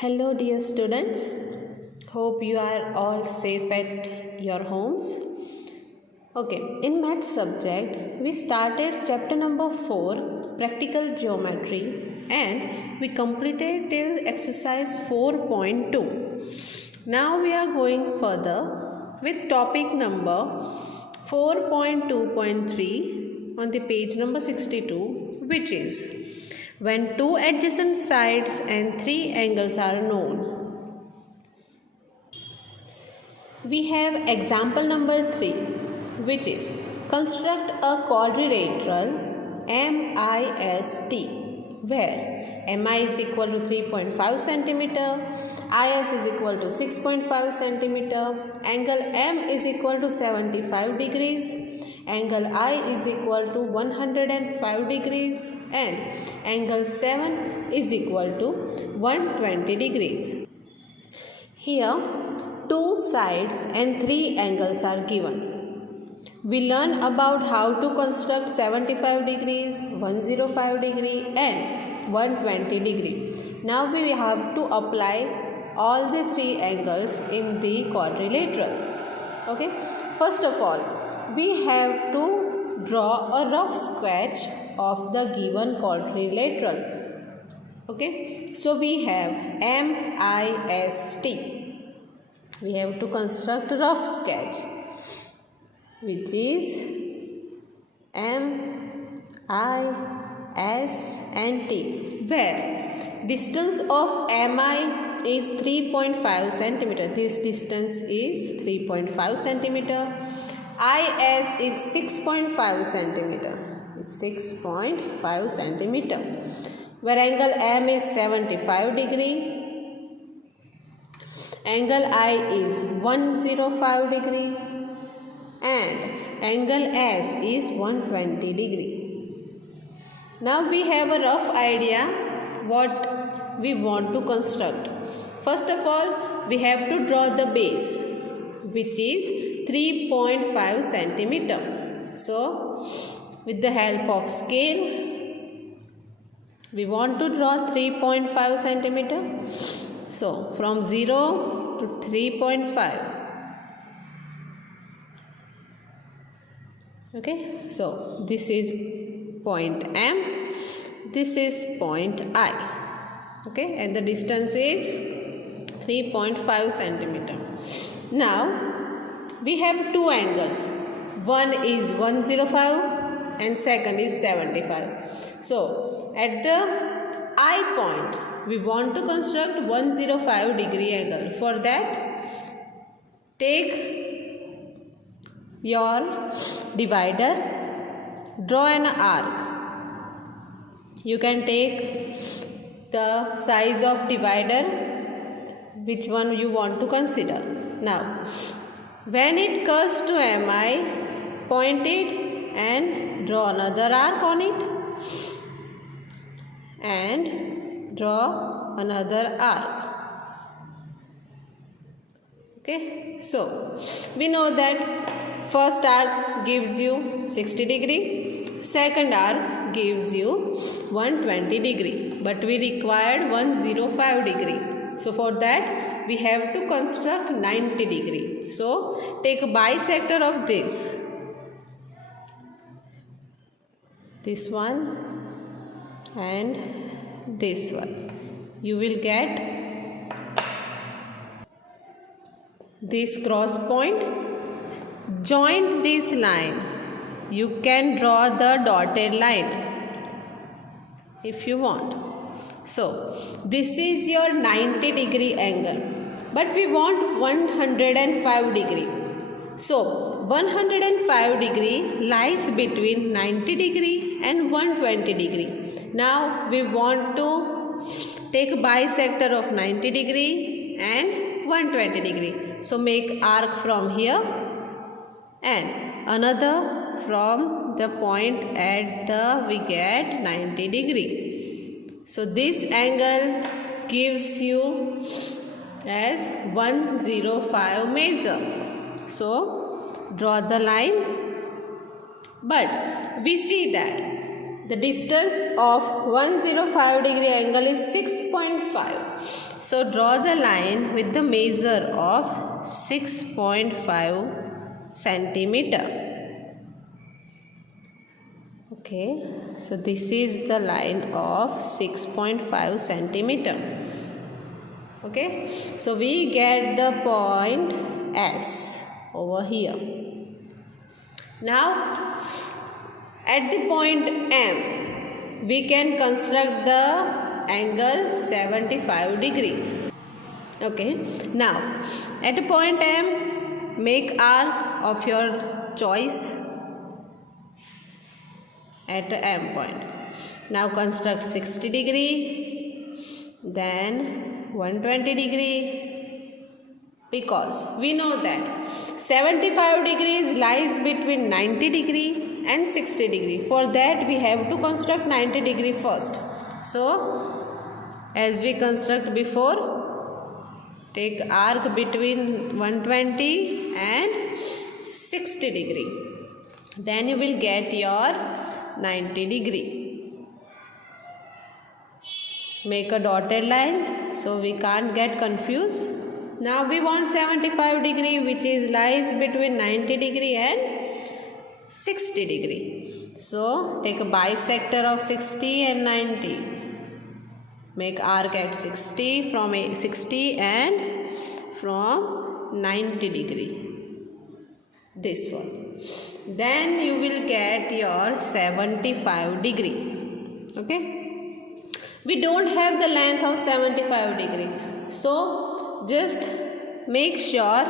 Hello dear students, hope you are all safe at your homes. Okay, in math subject we started chapter number 4 practical geometry and we completed till exercise 4.2. Now we are going further with topic number 4.2.3 on the page number 62, which is when two adjacent sides and three angles are known. We have example number 3, which is construct a quadrilateral MIST where MI is equal to 3.5 cm, IS is equal to 6.5 cm, angle M is equal to 75 degrees, angle I is equal to 105 degrees and angle 7 is equal to 120 degrees. Here, two sides and three angles are given. We learn about how to construct 75 degrees, 105 degree and 120 degree. Now we have to apply all the three angles in the quadrilateral. Okay. First of all, we have to draw a rough sketch of the given quadrilateral. Okay. So we have MIST. We have to construct a rough sketch, which is MIST, where distance of MI is 3.5 cm. This distance is 3.5 cm. IS is 6.5 cm. It's 6.5 cm. Where angle M is 75 degree. Angle I is 105 degree. And angle S is 120 degree. Now we have a rough idea what we want to construct. First of all, we have to draw the base, which is 3.5 cm. So, with the help of scale, we want to draw 3.5 cm. So, from 0 to 3.5. Okay, so this is point M, this is point I. Okay, and the distance is 3.5 cm. Now we have two angles. One is 105 and second is 75. So at the I point, we want to construct 105 degree angle. For that, take your divider, draw an arc. You can take the size of divider, which one you want to consider. Now, when it comes to MI, point it and draw another arc on it and draw another arc. Okay, so we know that first arc gives you 60 degree, second arc gives you 120 degree, but we required 105 degree. So for that we have to construct 90 degree. So take a bisector of this one and this one. You will get this cross point. Join this line. You can draw the dotted line if you want. So this is your 90 degree angle, but we want 105 degree. So 105 degree lies between 90 degree and 120 degree. Now we want to take a bisector of 90 degree and 120 degree. So make arc from here and another from the point at the we get 90 degree. So this angle gives you as 105 measure. So draw the line, but we see that the distance of 105 degree angle is 6.5 So draw the line with the measure of 6.5 centimeter. Okay, so this is the line of 6.5 centimeter. Okay, so we get the point S over here. Now at the point M, we can construct the angle 75 degree. Okay, now at the point M, make arc of your choice at the M point. Now construct 60 degree, then 120 degree, because we know that 75 degrees lies between 90 degree and 60 degree. For that we have to construct 90 degree first. So as we construct before, take arc between 120 and 60 degree. Then you will get your 90 degree. Make a dotted line so we can't get confused. Now we want 75 degree, which is lies between 90 degree and 60 degree. So take a bisector of 60 and 90. Make arc at 60 from 60 and from 90 degree. This one. Then you will get your 75 degree. Okay. We don't have the length of 75 degree. So just make sure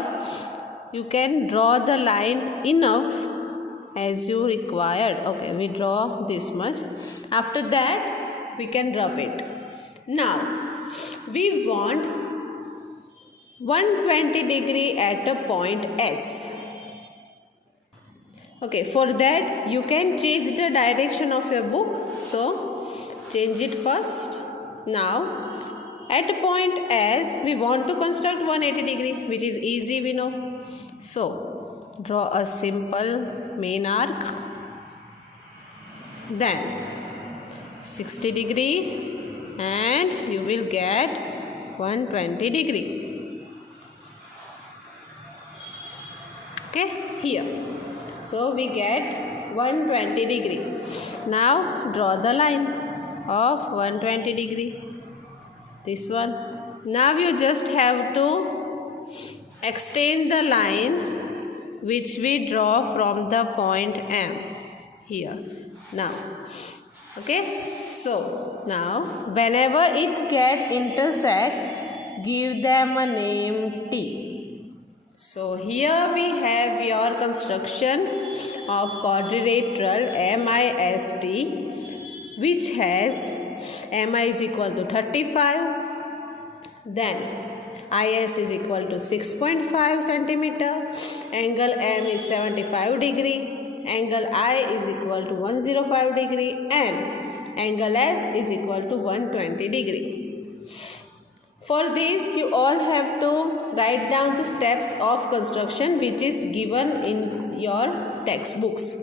you can draw the line enough as you required. Okay, we draw this much. After that we can rub it. Now we want 120 degree at a point S. Okay, for that you can change the direction of your book. So change it first. Now at point S, we want to construct 180 degree, which is easy, we know. So draw a simple main arc, then 60 degree, and you will get 120 degree. Okay, here. So we get 120 degree. Now draw the line of 120 degree. This one. Now you just have to extend the line which we draw from the point M here. Now, okay. So now whenever it get intersect, give them a name T. So here we have your construction of quadrilateral MIST, which has MI is equal to 35, then IS is equal to 6.5 centimeter, angle M is 75 degree, angle I is equal to 105 degree, and angle S is equal to 120 degree. For this you all have to write down the steps of construction which is given in your textbooks.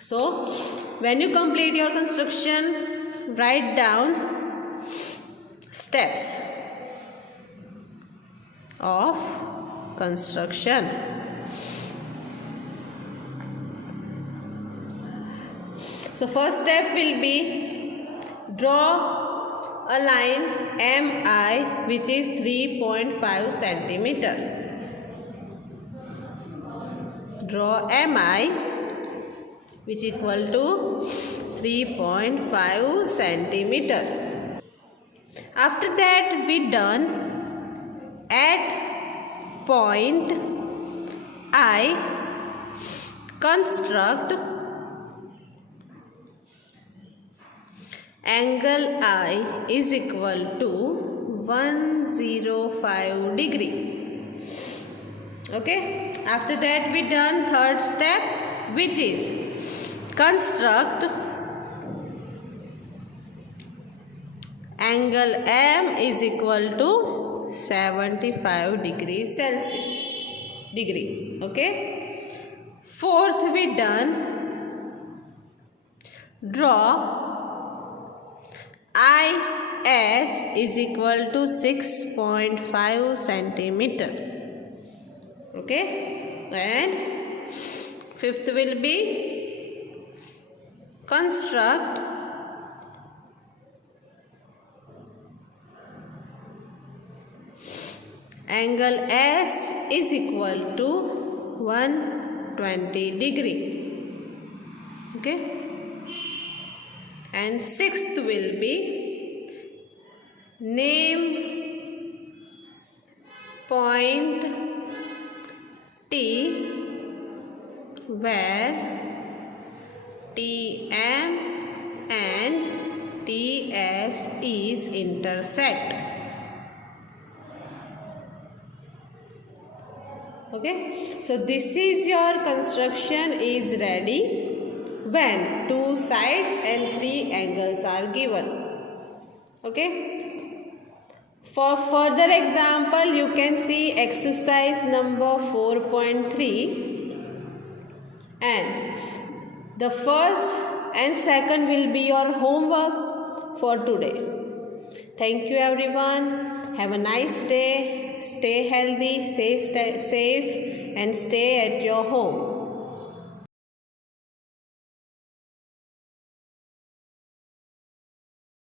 So when you complete your construction, write down steps of construction. So first step will be draw a line MI which is 3.5 centimeter. Draw MI which is equal to 3.5 centimeter. After that we done at point I construct angle I is equal to 105 degree. Okay, after that we done third step, which is construct angle M is equal to 75 degrees Celsius. Okay, fourth we done draw is equal to 6.5 centimeter. Okay, and fifth will be construct angle S is equal to 120 degree. Okay, and sixth will be name point T where TM and TS is intersect. Okay, so this is your construction is ready when two sides and three angles are given. Okay, for further example you can see exercise number 4.3, and the first and second will be your homework for today. Thank you everyone. Have a nice day. Stay healthy, stay safe and stay at your home.